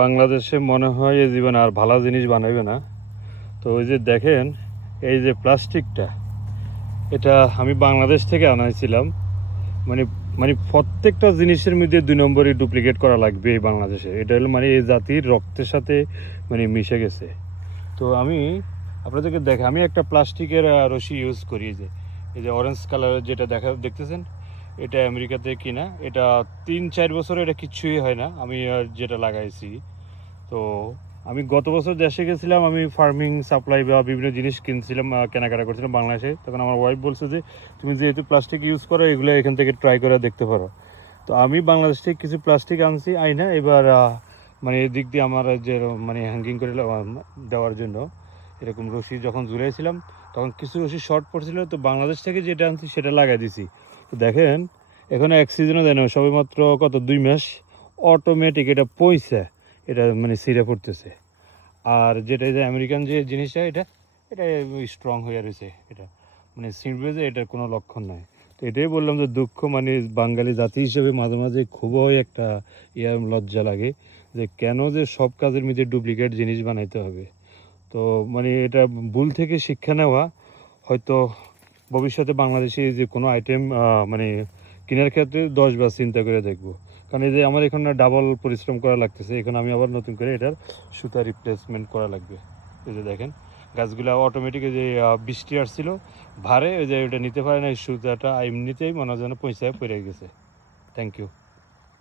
বাংলাদেশে মনে হয় এই জীবনে আর ভালো জিনিস বানাবে না। তো ওই যে দেখেন, এই যে প্লাস্টিকটা, এটা আমি বাংলাদেশ থেকে আনাইছিলাম। মানে মানে প্রত্যেকটা জিনিসের মধ্যে 2 নম্বরই ডুপ্লিকেট করা লাগবে এই বাংলাদেশে। এটা হলো মানে এই জাতির রক্তের সাথে মানে মিশে গেছে। তো আমি আপনাদেরকে দেখে, আমি একটা প্লাস্টিকের রশি ইউজ করি। এই যে অরেঞ্জ কালারের যেটা দেখতেছেন, এটা আমেরিকাতে কিনা। এটা 3-4 বছর এটা কিচ্ছুই হয় না, আমি যেটা লাগাইছি। তো আমি গত বছর দেশে গেছিলাম, আমি ফার্মিং সাপ্লাই বা বিভিন্ন জিনিস কিনছিলাম, কেনাকাটা করছিলাম বাংলাদেশে। তখন আমার ওয়াইফ বলছে যে তুমি যেহেতু প্লাস্টিক ইউজ করো, এগুলো এখান থেকে ট্রাই করে দেখতে পারো। তো আমি বাংলাদেশ থেকে কিছু প্লাস্টিক আনছি আইনা, এবার মানে এদিক দিয়ে আমার যে মানে হ্যাঙ্গিং করে দেওয়ার জন্য এরকম রশি যখন ঝুলাইছিলাম, তখন কিছু রশি শর্ট পড়ছিল। তো বাংলাদেশ থেকে যেটা আনছি সেটা লাগাই দিছি। তো দেখেন, এখানে এক সিজনও দেয় না, সবেমাত্র কত 2 মাস, অটোমেটিক এটা পয়সা এটা মানে সিরে পড়তেছে। আর যেটা এই যে আমেরিকান যে জিনিসটা, এটা এটা স্ট্রং হয়ে রয়েছে। এটা মানে ছিঁড়বে যে এটার কোনো লক্ষণ নাই। তো এটাই বললাম যে দুঃখ, মানে বাঙালি জাতি হিসেবে মাঝে মাঝে খুবই একটা লজ্জা লাগে যে কেন যে সব কাজের মধ্যে ডুপ্লিকেট জিনিস বানাইতে হবে। তো মানে এটা ভুল থেকে শিক্ষা নেওয়া, হয়তো ভবিষ্যতে বাংলাদেশে যে কোনো আইটেম মানে কেনার ক্ষেত্রে 10 বার চিন্তা করে দেখবো। কারণ এই যে আমার এখানে ডাবল পরিশ্রম করা লাগতেছে, এখানে আমি আবার নতুন করে এটার সুতা রিপ্লেসমেন্ট করা লাগবে। এই যে দেখেন, গাছগুলো অটোমেটিক, যে বৃষ্টি আসছিল ভারে, ওই যে ওটা নিতে পারে না, এই সুতাটা এমনিতেই মনে হয় যেন পয়সায় পড়ে গেছে। Thank you.